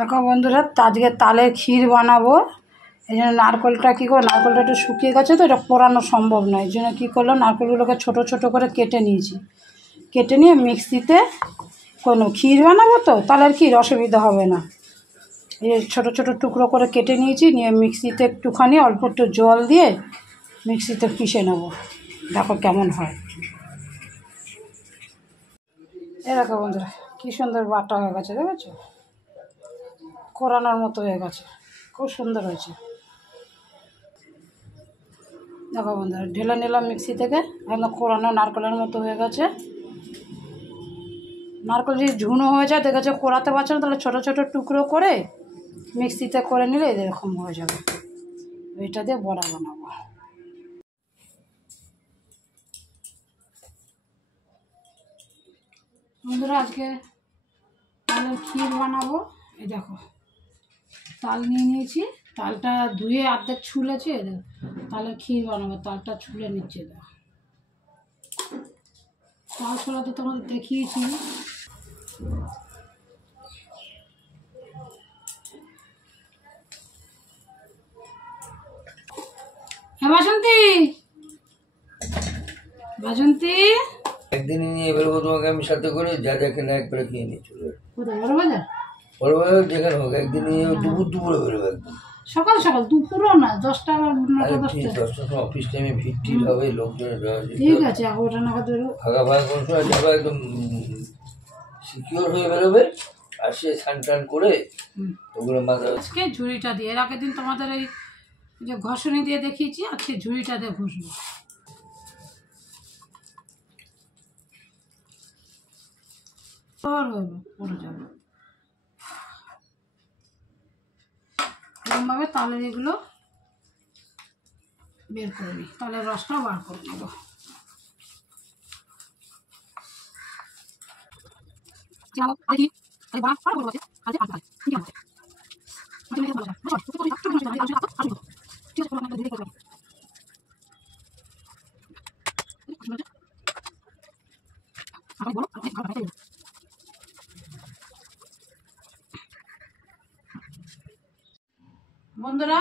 দেখো বন্ধুরা, আজকে তালের ক্ষীর বানাবো। এই জন্য নারকেলটা কী করবো, নারকেলটা একটু শুকিয়ে গেছে তো, এটা পোড়ানো সম্ভব নয়। এই জন্য কী করলাম, নারকেলগুলোকে ছোটো ছোটো করে কেটে নিয়েছি। কেটে নিয়ে মিক্সিতে কোনো ক্ষীর বানাবো তো, তালের ক্ষীর অসুবিধা হবে না। এই ছোটো ছোটো টুকরো করে কেটে নিয়েছি, নিয়ে মিক্সিতে একটুখানি অল্প একটু জল দিয়ে মিক্সিতে পিষে নেবো। দেখো কেমন হয়। দেখো বন্ধুরা, কী সুন্দর বাটা হয়ে গেছে, দেখেছো? কোরানোর মতো হয়ে গেছে, খুব সুন্দর হয়েছে। দেখো বন্ধুরা, ঢেলে নিলাম মিক্সি থেকে, একদম কোরানো নারকেলের মতো হয়ে গেছে। নারকেল যদি ঝুনো হয়ে যায়, দেখেছো কোরাতে পারছো না, তাহলে ছোটো ছোটো টুকরো করে মিক্সিতে করে নিলে এরকম হয়ে যাবে। এটা দিয়ে বড়া বানাবো। বন্ধুরা, আজকে তালের ক্ষীর বানাবো। এই দেখো, তাল নিয়ে নিয়েছি, তালটা ধুয়ে অর্ধেক ছুলেছি। তালের ক্ষীর বানাবো, তালটা ছুলে নিচ্ছে। দেখো, তাল ছোলা তো তোমাদের দেখিয়েছি। হ্যাঁ বাসন্তী, বাসন্তী একদিনই নিয়ে বেরোবো তোমাকে আমি সাথে করে, যা যা কেনা একবারে খেয়ে নিয়ে চলে যাবো। কোথায়, বড় বাজার? বড় বাজার যেখানে হোক, একদিন নিয়ে দুপুরে বেরোবো একদম। সকাল সকাল, দুপুরও না, 10টা বা 9টা 10টা। 10টার সময় অফিস টাইমে ভিড় হবে, লোকজনের ঠিক আছে, 11টা নাগাদ বেরোবো। ফাঁকা ফাঁকা কোনো সময় যাবো, একদম সিকিওর হয়ে বেরোবে। আর সে স্নান টান করে ওগুলো মাথা। আজকে ঝুড়িটা দিয়ে, এর আগের দিন তোমাদের এই যে ঘষণি দিয়ে দেখিয়েছি, আজকে ঝুড়িটা দিয়ে ঘষবো। পড়ে যাবে এরকমভাবে। তালের এগুলো বের করে নিই, তালের রসটাও বার করে নেবো। বন্ধুরা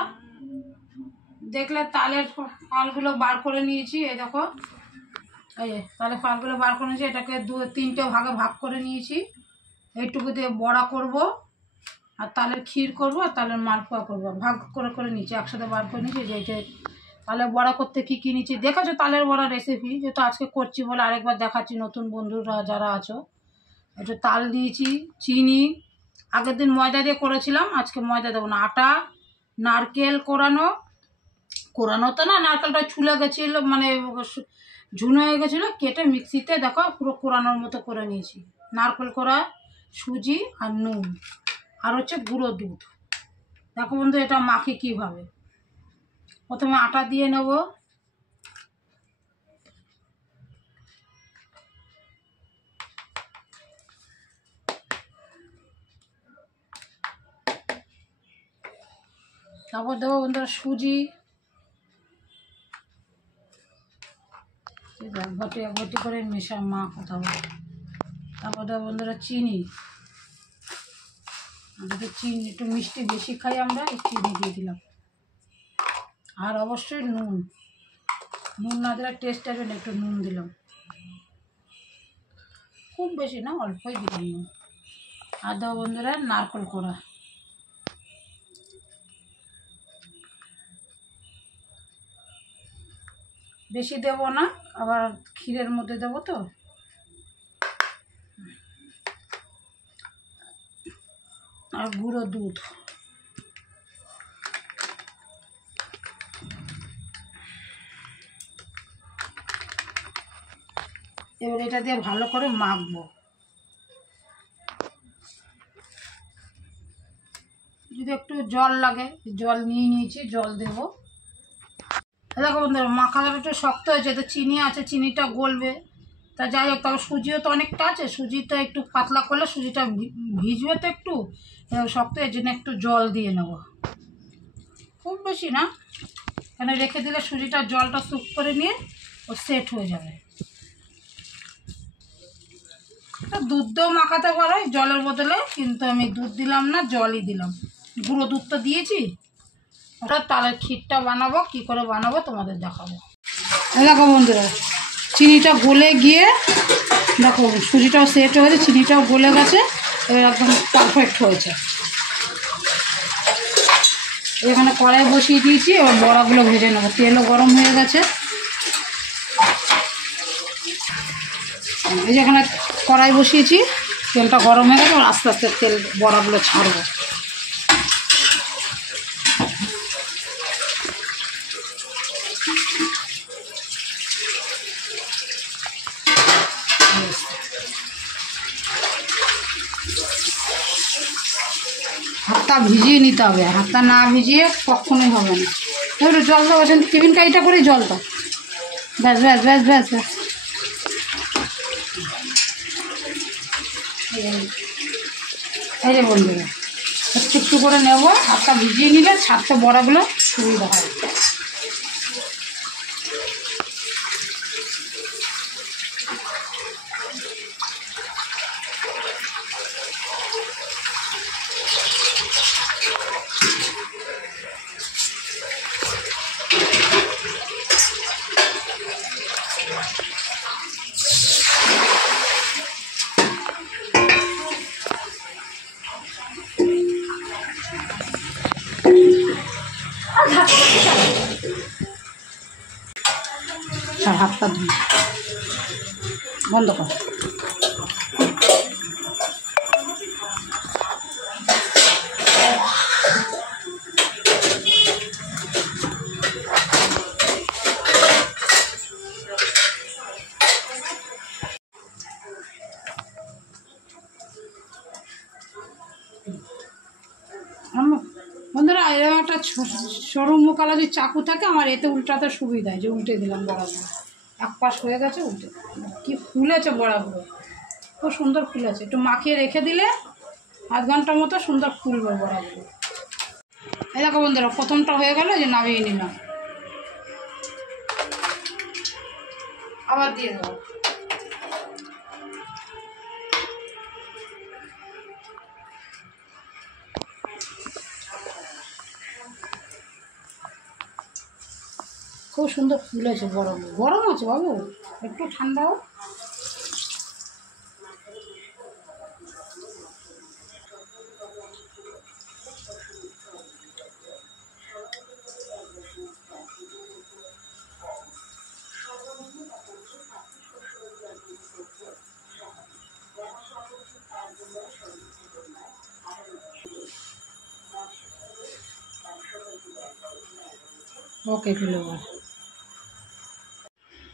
দেখলে তালের ফালগুলো বার করে নিয়েছি। এই দেখো, এই তালের ফালগুলো বার করে নিয়েছি। এটাকে 2-3টে ভাগে ভাগ করে নিয়েছি। এইটুকু দিয়ে বড়া করব, আর তালের ক্ষীর করব, আর তালের মালপোয়া করব। ভাগ করে করে নিয়েছি, একসাথে বার করে নিয়েছি। যেটা তালের বড়া করতে কী কী নিয়েছি দেখেছো, তালের বড়া রেসিপি যেহেতু আজকে করছি বলে আরেকবার দেখাচ্ছি নতুন বন্ধুরা যারা আছো। একটু তাল দিয়েছি, চিনি, আগের দিন ময়দা দিয়ে করেছিলাম, আজকে ময়দা দেবো না। আটা, নারকেল কোরানো তো না, নারকেলটা ছুলে গেছিলো, মানে ঝুনো হয়ে গেছিলো, কেটে মিক্সিতে দেখো পুরো কোরানোর মতো করে নিয়েছি। নারকেল কোড়া, সুজি আর নুন, আর হচ্ছে গুঁড়ো দুধ। দেখো বন্ধু, এটা মাখি কীভাবে। প্রথমে আটা দিয়ে নেব, তারপর দেবো বন্ধুরা সুজি, ঘটে ঘটি করে মেশা মাখাতে হবে। তারপর দেবো বন্ধুরা চিনি, যদি চিনি একটু মিষ্টি বেশি খাই আমরা, এই চিনি দিয়ে দিলাম। আর অবশ্যই নুন না দিলে টেস্ট আসবে না, একটু নুন দিলাম, খুব বেশি না, অল্পই দিলাম নুন। আর দেবো বন্ধুরা নারকেল কোড়া, বেশি দেবো না, আবার ক্ষীরের মধ্যে দেবো তো। আর গুঁড়ো দুধ, এবার এটা দিয়ে ভালো করে মাখবো। যদি একটু জল লাগে, জল নিয়ে নিয়েছি, জল দেবো। দেখো বন্ধুরা, মাখাটা একটু শক্ত হয়েছে, তো চিনি আছে, চিনিটা গলবে। তা যাই হোক, তবে সুজিও তো অনেকটা আছে, সুজিটা একটু পাতলা করলে সুজিটা ভিজবে তো একটু শক্ত, এর জন্য একটু জল দিয়ে নেব, খুব বেশি না, এখানে রেখে দিলে সুজিটা জলটা সুপ করে নিয়ে ও সেট হয়ে যাবে। দুধ দিয়েও মাখাতে পারো জলের বদলে, কিন্তু আমি দুধ দিলাম না, জলই দিলাম। গুঁড়ো দুধ তো দিয়েছি। ওটা তালের ক্ষীরটা বানাবো, কি করে বানাবো তোমাদের দেখাবো। দেখো বন্ধুরা, চিনিটা গলে গিয়ে দেখো সুজিটাও সেট হয়েছে, চিনিটাও গলে গেছে, এবার একদম পারফেক্ট হয়েছে। এখানে কড়াই বসিয়ে দিয়েছি, এবার বড়াগুলো ভেজে নেবো। তেলও গরম হয়ে গেছে। এই যে এখানে কড়াই বসিয়েছি, তেলটা গরম হয়ে গেছে, আস্তে আস্তে তেল বড়াগুলো ছাড়বো। হাতটা ভিজিয়ে নিতে হবে, হাতটা না ভিজিয়ে কখনোই হবে না। একটু জল দাও, টিফিন কারিটা করে জল দাও। ব্যাস ব্যাস ব্যাস ব্যাস ব্যাস। এই যে বন্ধুরা, একটু একটু করে নেবো, হাতটা ভিজিয়ে নিলে ছাড়তে বড়াগুলো সুবিধা হয়। হাতটা ধুই, বন্ধ কর। বন্ধুরা, এরকম একটা সরু মুখালা যদি চাকু থাকে, আমার এতে উল্টাতে সুবিধা হয়, যে উল্টে দিলাম বড়াগুলো। এক পাশ হয়ে গেছে, উল্টে কি ফুলেছে বড়াগুলো, খুব সুন্দর ফুলেছে। একটু মাখিয়ে রেখে দিলে আধ ঘন্টার মতো সুন্দর ফুলবে বড়াগুলো। এই দেখো বন্ধুরা, প্রথমটা হয়ে গেল, যে নামিয়ে নিলাম। আবার দিয়ে দেবো। খুব সুন্দর ফুলেছে বড়াগুলো। গরম আছে বাবু, একটু ঠান্ডা হোক। ওকে ফ্লেভার।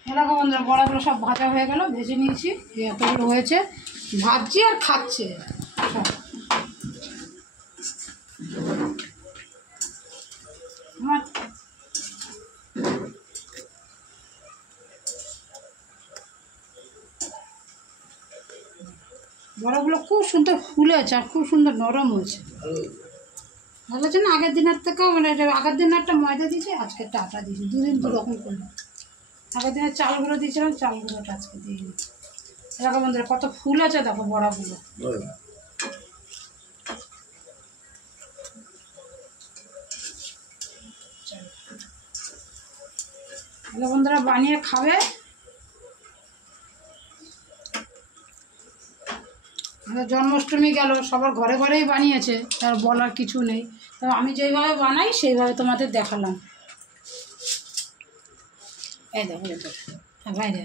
এরকম বন্ধুরা, বড়াগুলো সব ভাজা হয়ে গেল, ভেজে নিয়েছি। এতগুলো হয়েছে, ভাজছি আর খাচ্ছে সব। বড়াগুলো খুব সুন্দর ফুলেছে আর খুব সুন্দর নরম হয়েছে। ভালো হচ্ছে না? আগের দিনের থেকেও, মানে আগের দিনের একটা ময়দা দিয়েছি, আজকে একটা আটা দিয়েছি, দুদিন দুরকম করলাম। আগের দিনের চাল গুঁড়ো দিয়েছিলাম, চাল গুঁড়োটা আজকে দিয়ে দিই। এরকম বন্ধুরা, কত ফুল আছে দেখো বড়াগুলো। তাহলে বন্ধুরা বানিয়ে খাবে। জন্মাষ্টমী গেল, সবার ঘরে ঘরেই বানিয়েছে, তার বলার কিছু নেই। তো আমি যেইভাবে বানাই সেইভাবে তোমাদের দেখালাম। এই দেখো, হ্যাঁ বাইরে।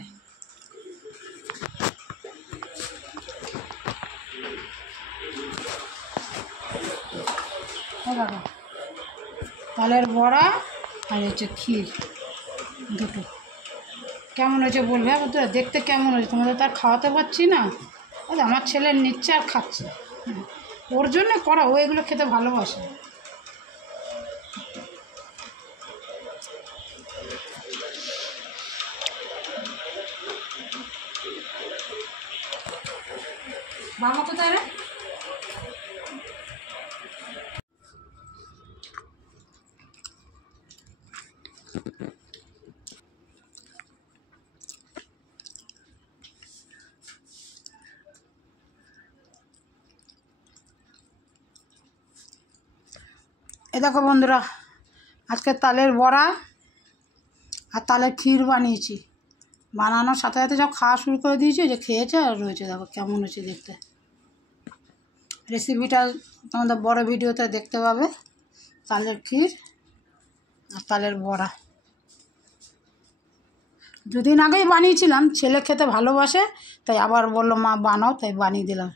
দেখো, তালের বড়া আর হচ্ছে ক্ষীর, দুটো। কেমন হয়েছে বলবে? হ্যাঁ বন্ধুরা, দেখতে কেমন হয়েছে? তোমাদের তো আর খাওয়াতে পারছি না। আমার ছেলে নিচ্ছে আর খাচ্ছে, ওর জন্য করা। ও এগুলো খেতে ভালোবাসে। বাবা কোথায় রে? এ দেখো বন্ধুরা, আজকে তালের বড়া আর তালের ক্ষীর বানিয়েছি। বানানোর সাথে সাথে সব খাওয়া শুরু করে দিয়েছি, যে খেয়েছে আর রয়েছে। দেখো কেমন হয়েছে দেখতে। রেসিপিটা তোমাদের বড় ভিডিওতে দেখতে পাবে। তালের ক্ষীর আর তালের বড়া 2 দিন আগেই বানিয়েছিলাম। ছেলে খেতে ভালোবাসে, তাই আবার বললো মা বানাও, তাই বানিয়ে দিলাম।